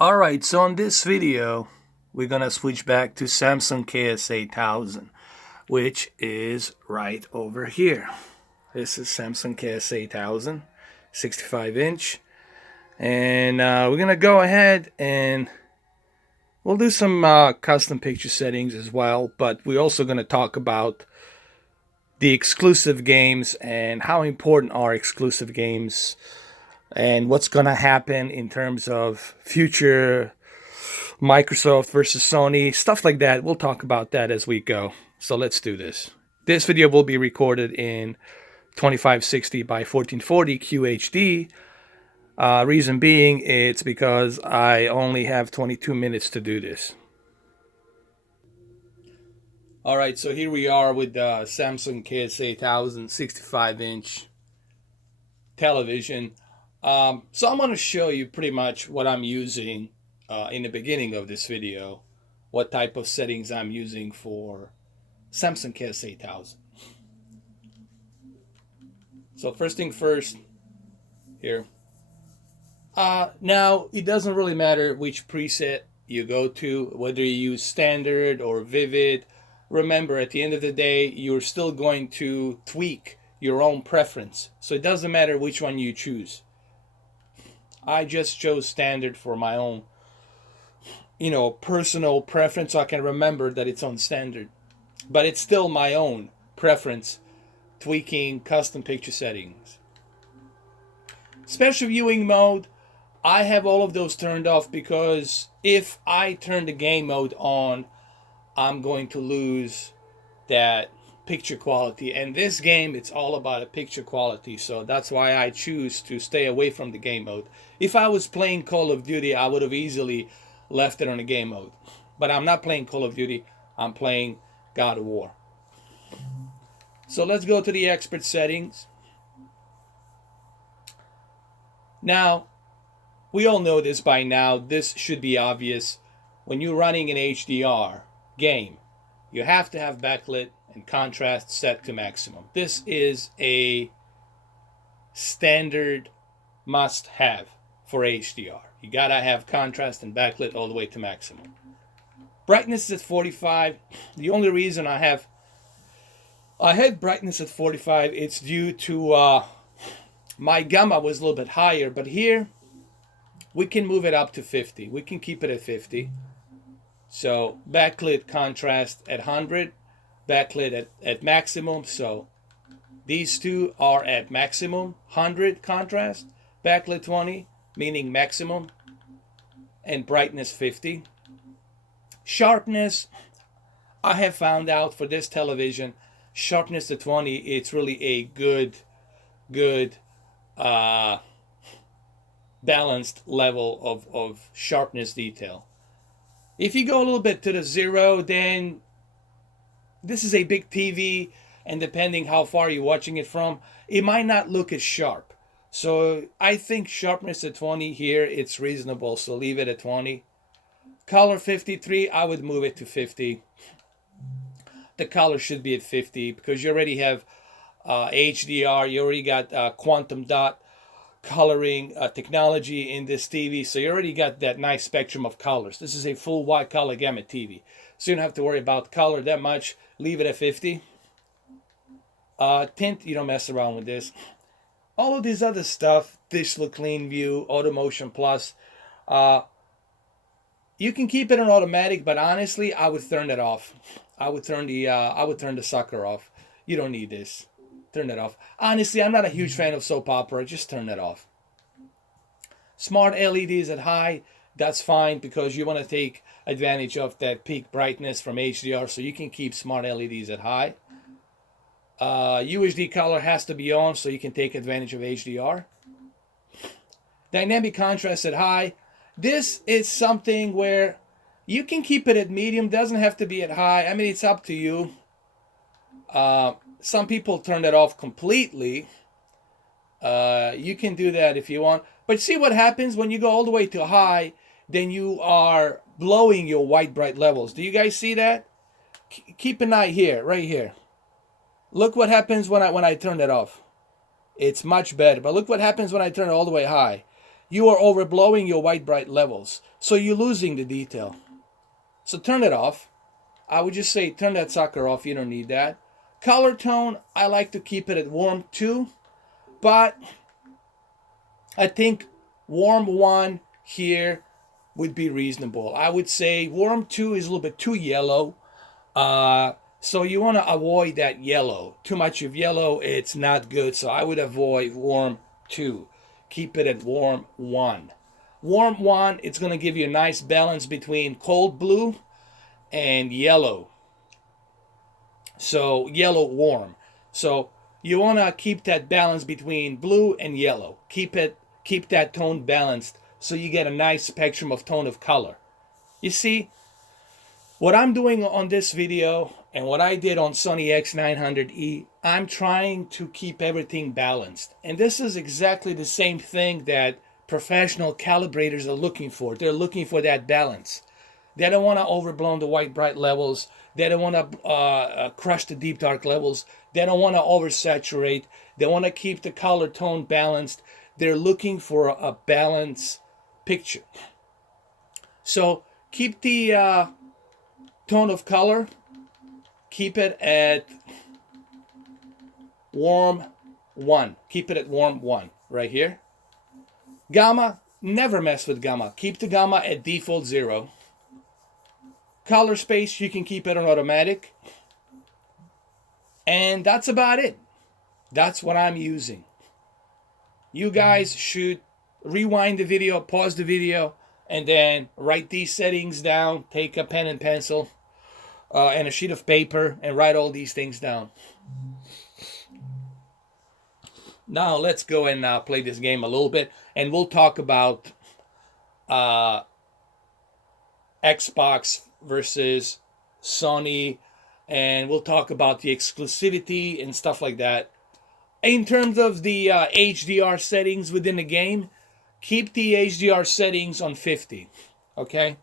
Alright, so in this video, we're gonna switch back to Samsung KS8000, which is right over here. This is Samsung KS8000, 65-inch. And we're gonna go ahead and we'll do some custom picture settings as well, but we're also gonna talk about the exclusive games and how important are exclusive games and what's going to happen in terms of future Microsoft versus Sony, stuff like that. We'll talk about that as we go. So let's do this. This video will be recorded in 2560 by 1440 QHD. Reason being, it's because I only have 22 minutes to do this. Alright, so here we are with the Samsung KS8000 65-inch television. So I'm going to show you pretty much what I'm using in the beginning of this video, what type of settings I'm using for Samsung KS8000. So first thing first, here. Now, it doesn't really matter which preset you go to, whether you use standard or vivid. Remember, at the end of the day, you're still going to tweak your own preference. So it doesn't matter which one you choose. I just chose standard for my own, personal preference, so I can remember that it's on standard. But it's still my own preference, tweaking custom picture settings. Special viewing mode, I have all of those turned off because if I turn the game mode on, I'm going to lose that picture quality. And this game, it's all about a picture quality, so that's why I choose to stay away from the game mode. If I was playing Call of Duty, I would have easily left it on the game mode. But I'm not playing Call of Duty, I'm playing God of War. So let's go to the expert settings. Now, we all know this by now. This should be obvious. When you're running an HDR game, you have to have backlit and contrast set to maximum. This is a standard must-have for HDR. You gotta have contrast and backlit all the way to maximum. Brightness is at 45. The only reason I had brightness at 45, it's due to my gamma was a little bit higher, but here we can move it up to 50. We can keep it at 50. So backlit contrast at 100, backlit at maximum. So these two are at maximum, 100 contrast, backlit 20, meaning maximum, and brightness 50. Sharpness, I have found out for this television, sharpness to 20, it's really a good balanced level of sharpness detail. If you go a little bit to the 0, then this is a big TV, and depending how far you're watching it from, it might not look as sharp. So I think sharpness at 20 here, it's reasonable, so leave it at 20. Color 53, I would move it to 50. The color should be at 50 because you already have HDR, you already got quantum dot coloring technology in this TV, so you already got that nice spectrum of colors. This is a full wide color gamut TV, so you don't have to worry about color that much. Leave it at 50. Tint, you don't mess around with this. All of this other stuff, dish look clean view, auto motion plus, you can keep it on automatic, but honestly, I would turn it off. I would turn the sucker off. You don't need this. Turn it off. Honestly, I'm not a huge fan of soap opera. Just turn it off. Smart LEDs at high, that's fine because you want to take advantage of that peak brightness from HDR, so you can keep smart LEDs at high. UHD color has to be on so you can take advantage of HDR. Dynamic contrast at high. This is something where you can keep it at medium, doesn't have to be at high. I mean, it's up to you. Some people turn it off completely. You can do that if you want. But see what happens when you go all the way to high, then you are blowing your white bright levels. Do you guys see that? Keep an eye here, right here. Look what happens when I turn it off. It's much better. But look what happens when I turn it all the way high. you are overblowing your white bright levels. So you're losing the detail. So turn it off. I would just say turn that sucker off. You don't need that. Color tone, I like to keep it at warm 2. But I think warm 1 here would be reasonable. I would say warm 2 is a little bit too yellow. So you want to avoid that yellow. Too much of yellow, it's not good. So I would avoid warm 2. Keep it at warm 1. Warm 1, it's going to give you a nice balance between cold blue and yellow. So yellow warm. So you want to keep that balance between blue and yellow. Keep that tone balanced so you get a nice spectrum of tone of color. You see, what I'm doing on this video and what I did on Sony X900E, I'm trying to keep everything balanced. And this is exactly the same thing that professional calibrators are looking for. They're looking for that balance. They don't want to overblow the white bright levels. They don't want to crush the deep dark levels. They don't want to oversaturate. They want to keep the color tone balanced. They're looking for a balanced picture. So keep the tone of color, keep it at warm 1. Keep it at warm 1 right here. Gamma, never mess with gamma. Keep the gamma at default 0. Color space, you can keep it on automatic. And that's about it. That's what I'm using. You guys should rewind the video, pause the video, and then write these settings down. Take a pen and pencil and a sheet of paper and write all these things down. Now let's go and play this game a little bit, and we'll talk about Xbox versus Sony, and we'll talk about the exclusivity and stuff like that. In terms of the HDR settings within the game, keep the HDR settings on 50, okay?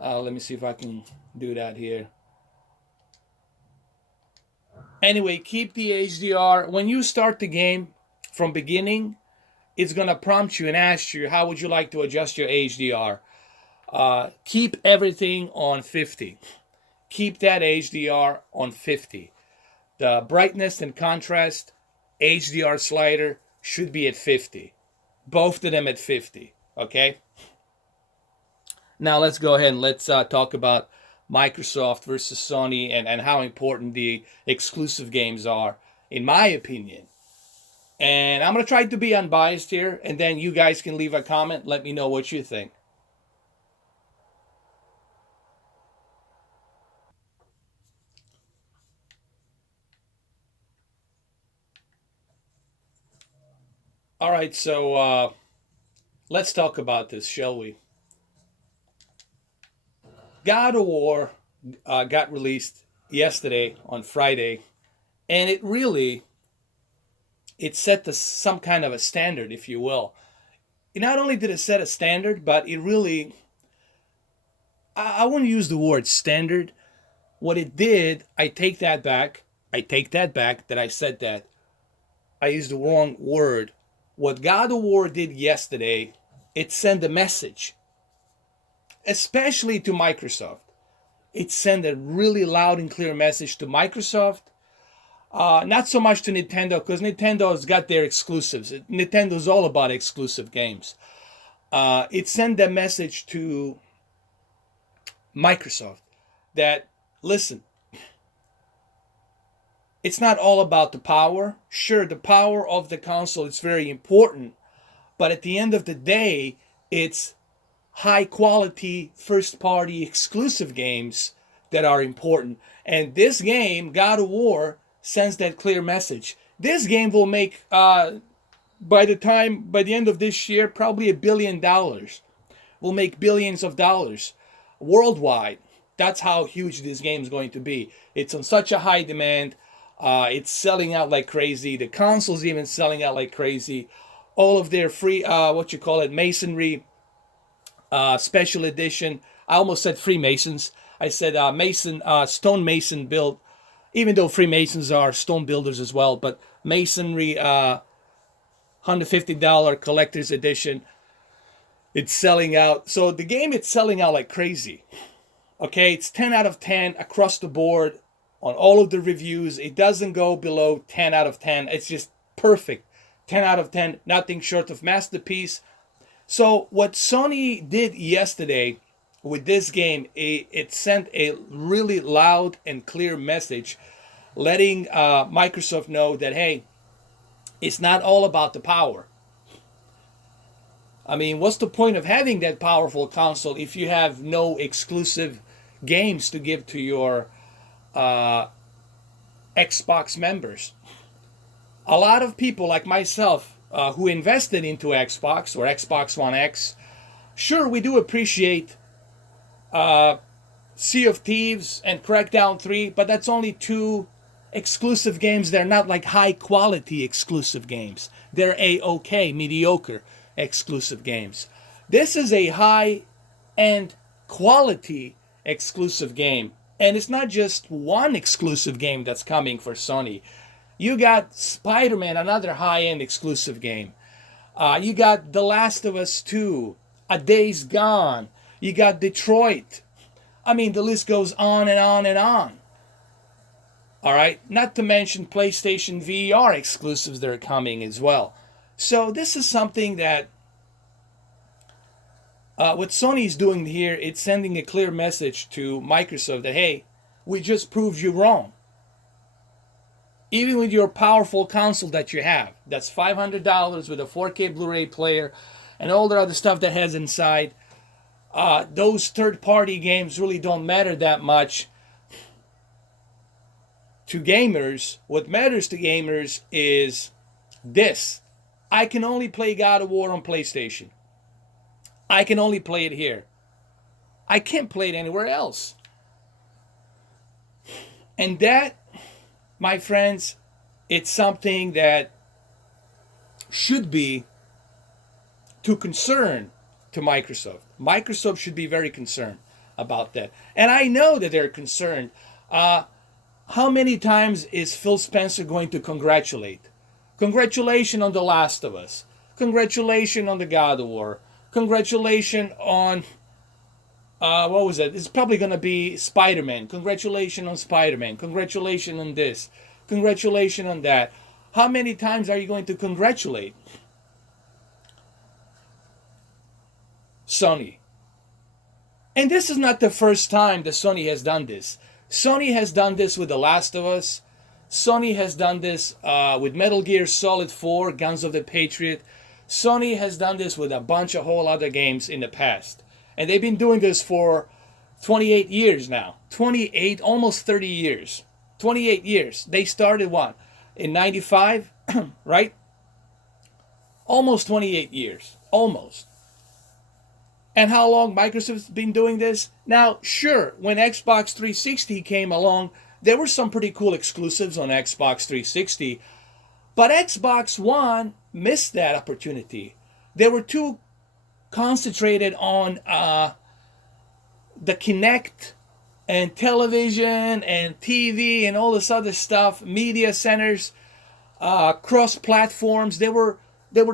Let me see if I can do that here. Anyway, keep the HDR. When you start the game from beginning, it's going to prompt you and ask you, how would you like to adjust your HDR? Keep everything on 50. Keep that HDR on 50. The brightness and contrast HDR slider should be at 50. Both of them at 50, okay? Now let's go ahead and let's talk about Microsoft versus Sony and how important the exclusive games are, in my opinion. And I'm going to try to be unbiased here, and then you guys can leave a comment. Let me know what you think. All right, so let's talk about this, shall we? God of War got released yesterday on Friday, and it set some kind of a standard, if you will. Not only did it set a standard, but it really, I wouldn't use the word standard. What it did, I take that back that I said that. I used the wrong word. What God of War did yesterday, it sent a message, especially to Microsoft. It sent a really loud and clear message to Microsoft. Not so much to Nintendo, because Nintendo's got their exclusives. Nintendo's all about exclusive games. It sent a message to Microsoft that, listen, it's not all about the power. Sure, the power of the console is very important, but at the end of the day, it's high quality first party exclusive games that are important. And this game, God of War, sends that clear message. This game will make, by the end of this year, probably $1 billion. Will make billions of dollars worldwide. That's how huge this game is going to be. It's on such a high demand. It's selling out like crazy. The console's even selling out like crazy. All of their free, masonry special edition. I almost said Freemasons. I said stonemason build, even though Freemasons are stone builders as well, but masonry $150 collector's edition. It's selling out. So the game, it's selling out like crazy. Okay, it's 10 out of 10 across the board on all of the reviews. It doesn't go below 10 out of 10. It's just perfect. 10 out of 10, nothing short of masterpiece. So what Sony did yesterday with this game, it sent a really loud and clear message letting Microsoft know that, hey, it's not all about the power. I mean, what's the point of having that powerful console if you have no exclusive games to give to your Xbox members? A lot of people like myself who invested into Xbox or Xbox One X, sure, we do appreciate Sea of Thieves and Crackdown 3, but that's only two exclusive games. They're not like high quality exclusive games. They're A-okay, mediocre exclusive games. This is a high end quality exclusive game. And it's not just one exclusive game that's coming for Sony. You got Spider-Man, another high-end exclusive game. You got The Last of Us 2, A Days Gone. You got Detroit. I mean, the list goes on and on and on. All right? Not to mention PlayStation VR exclusives that are coming as well. So this is something that what Sony is doing here, it's sending a clear message to Microsoft that, hey, we just proved you wrong. Even with your powerful console that you have, that's $500 with a 4K Blu-ray player and all the other stuff that has inside, those third-party games really don't matter that much to gamers. What matters to gamers is this. I can only play God of War on PlayStation. I can only play it here. I can't play it anywhere else. And that, my friends, it's something that should be to concern to Microsoft. Microsoft should be very concerned about that. And I know that they're concerned. How many times is Phil Spencer going to congratulate? Congratulations on The Last of Us. Congratulations on the God of War. Congratulations on what was it? It's probably going to be Spider-Man. Congratulations on Spider-Man. Congratulations on this. Congratulations on that. How many times are you going to congratulate Sony? And this is not the first time that Sony has done this. Sony has done this with The Last of Us. Sony has done this with Metal Gear Solid 4, Guns of the Patriot. Sony has done this with a bunch of whole other games in the past. And they've been doing this for 28 years now. 28, almost 30 years. 28 years. They started what? In 95, right? Almost 28 years. Almost. And how long Microsoft's been doing this? Now, sure, when Xbox 360 came along, there were some pretty cool exclusives on Xbox 360. But Xbox One missed that opportunity. They were too concentrated on the Kinect and television and TV and all this other stuff, media centers, cross platforms. They were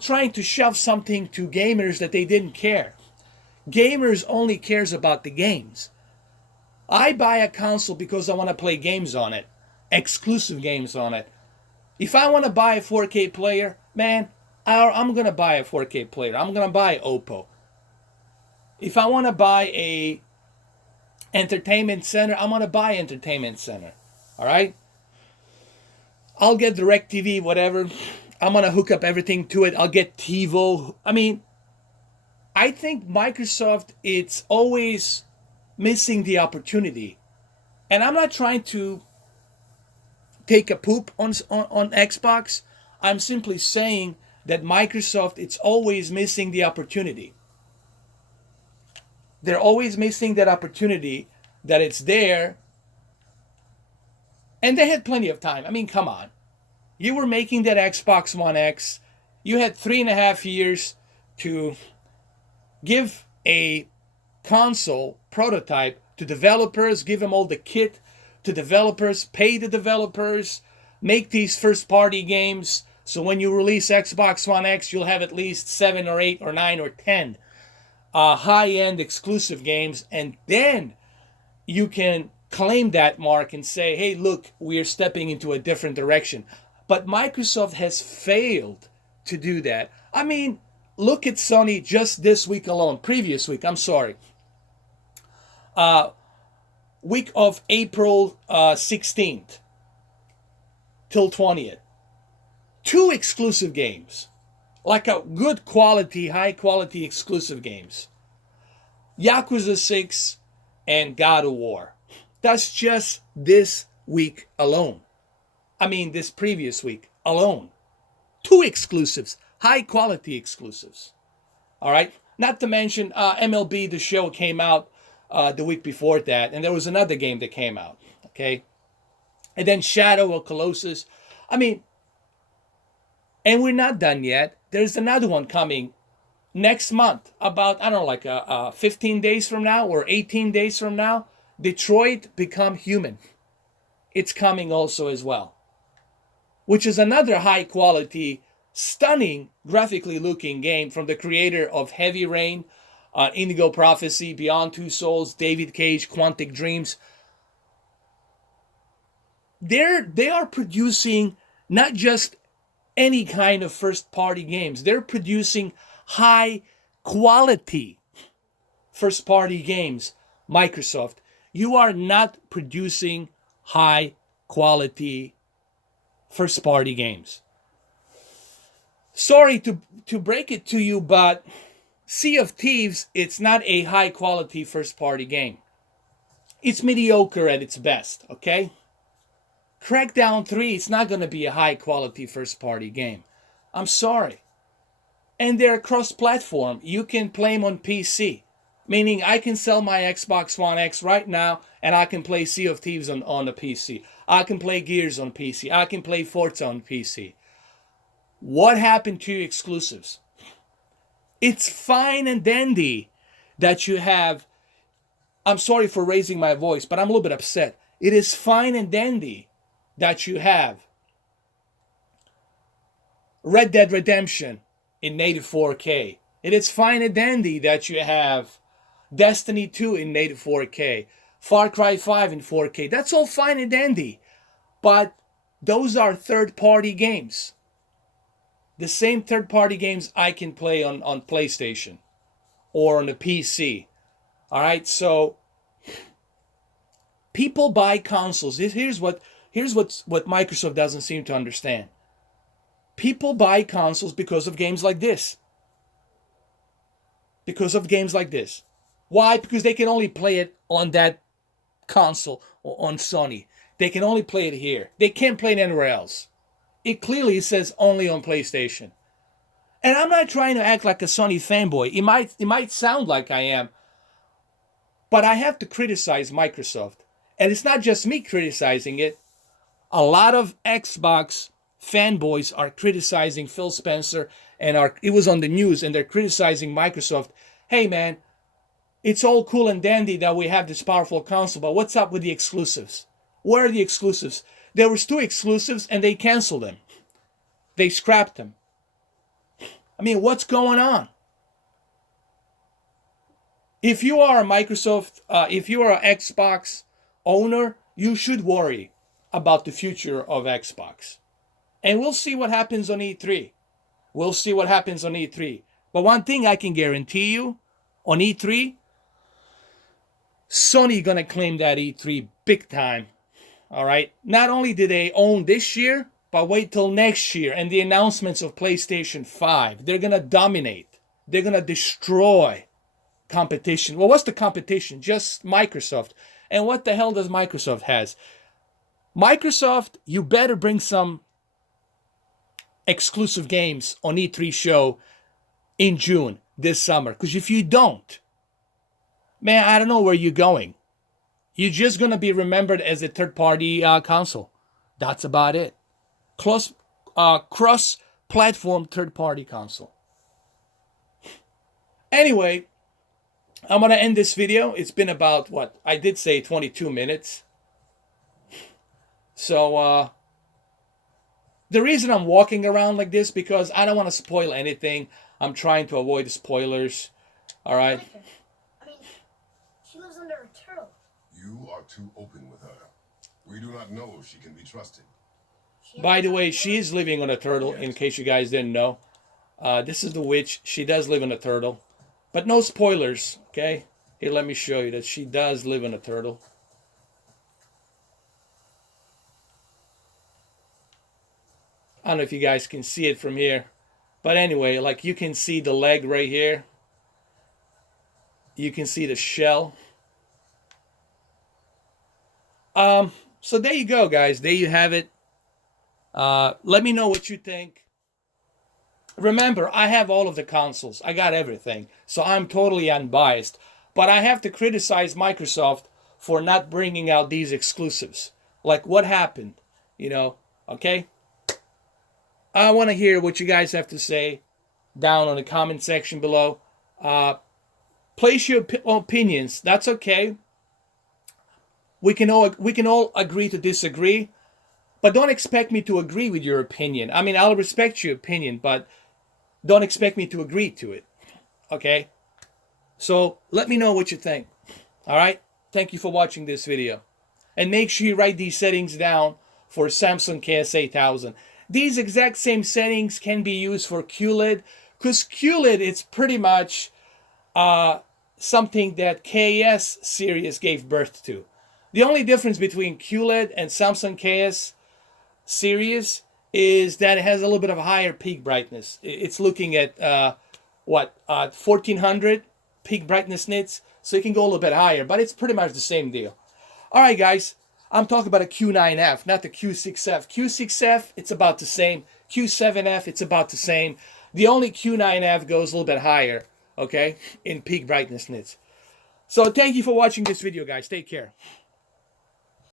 trying to shove something to gamers that they didn't care. Gamers only cares about the games. I buy a console because I want to play games on it, exclusive games on it. If I want to buy a 4K player, man, I'm going to buy a 4K player. I'm going to buy Oppo. If I want to buy a entertainment center, I'm going to buy entertainment center. All right? I'll get DirecTV, whatever. I'm going to hook up everything to it. I'll get TiVo. I mean, I think Microsoft, it's always missing the opportunity. And I'm not trying to take a poop on Xbox. I'm simply saying that Microsoft, it's always missing the opportunity. They're always missing that opportunity that it's there. And they had plenty of time. I mean, come on. You were making that Xbox One X. You had 3.5 years to give a console prototype to developers, give them all the kit to developers, pay the developers, make these first-party games, So when you release Xbox One X, you'll have at least 7 or 8 or 9 or 10 high-end exclusive games, and then you can claim that mark and say, hey, look, we are stepping into a different direction. But Microsoft has failed to do that. I mean, look at Sony just this week alone, previous week, I'm sorry. Week of April 16th till 20th. 2 exclusive games. Like a good quality, high quality exclusive games. Yakuza 6 and God of War. That's just this week alone. I mean, this previous week alone. 2 exclusives, high quality exclusives. All right. Not to mention MLB The Show came out the week before that, and there was another game that came out. Okay. And then Shadow of Colossus. I mean, and we're not done yet. There's another one coming next month, about, I don't know, like 15 days from now or 18 days from now. Detroit Become Human. It's coming also as well, which is another high quality, stunning, graphically looking game from the creator of Heavy Rain, Indigo Prophecy, Beyond Two Souls, David Cage, Quantic Dreams. They are producing not just any kind of first party games. They're producing high quality first party games. Microsoft, you are not producing high quality first party games. Sorry to break it to you, but Sea of Thieves, it's not a high quality first party game. It's mediocre at its best, okay? Crackdown 3, it's not going to be a high quality first party game. I'm sorry. And they're cross-platform. You can play them on PC. Meaning I can sell my Xbox One X right now and I can play Sea of Thieves on the PC. I can play Gears on PC. I can play Forza on PC. What happened to exclusives? It's fine and dandy that you have... I'm sorry for raising my voice, but I'm a little bit upset. It is fine and dandy that you have Red Dead Redemption in native 4K. It is fine and dandy that you have Destiny 2 in native 4K, Far Cry 5 in 4K. That's all fine and dandy. But those are third-party games. The same third-party games I can play on PlayStation or on the PC. All right, so people buy consoles. Here's what Microsoft doesn't seem to understand. People buy consoles because of games like this. Because of games like this. Why? Because they can only play it on that console or on Sony. They can only play it here. They can't play it anywhere else. It clearly says only on PlayStation. And I'm not trying to act like a Sony fanboy. It might sound like I am. But I have to criticize Microsoft. And it's not just me criticizing it. A lot of Xbox fanboys are criticizing Phil Spencer, and it was on the news, and they're criticizing Microsoft. Hey man, it's all cool and dandy that we have this powerful console, but what's up with the exclusives? Where are the exclusives? There was 2 exclusives and they canceled them. They scrapped them. I mean, what's going on? If you are a Microsoft, if you are an Xbox owner, you should worry about the future of Xbox. And we'll see what happens on E3. We'll see what happens on E3. But one thing I can guarantee you, on E3, Sony gonna claim that E3 big time. All right? Not only do they own this year, but wait till next year and the announcements of PlayStation 5. They're gonna dominate. They're gonna destroy competition. Well, what's the competition? Just Microsoft. And what the hell does Microsoft has? Microsoft, you better bring some exclusive games on E3 show in June this summer. Because if you don't, man, I don't know where you're going. You're just going to be remembered as a third-party console. That's about it. Cross-platform third-party console. Anyway, I'm going to end this video. It's been about, what? I did say 22 minutes. So, The reason I'm walking around like this because I don't want to spoil anything. I'm trying to avoid the spoilers. All right. I mean, she lives under a turtle. You are too open with her. We do not know if she can be trusted. By the way, she is living on a turtle, in case you guys didn't know. This is the witch. She does live on a turtle. But no spoilers, okay? Here, let me show you that she does live on a turtle. I don't know if you guys can see it from here. But anyway, like you can see the leg right here. You can see the shell. So there you go, guys. There you have it. Let me know what you think. Remember, I have all of the consoles. I got everything. So I'm totally unbiased. But I have to criticize Microsoft for not bringing out these exclusives. Like, what happened? You know, okay? I want to hear what you guys have to say down on the comment section below. Place your opinions. That's okay. We can all agree to disagree. But don't expect me to agree with your opinion. I mean, I'll respect your opinion, but don't expect me to agree to it. Okay? So let me know what you think. All right? Thank you for watching this video. And make sure you write these settings down for Samsung KS8000. These exact same settings can be used for QLED, because QLED is pretty much something that KS series gave birth to. The only difference between QLED and Samsung KS series is that it has a little bit of a higher peak brightness. It's looking at 1400 peak brightness nits, so it can go a little bit higher, but it's pretty much the same deal. All right, guys, I'm talking about a Q9F, not the Q6F. Q6F, it's about the same. Q7F, it's about the same. The only Q9F goes a little bit higher, okay, in peak brightness nits. So thank you for watching this video, guys. Take care.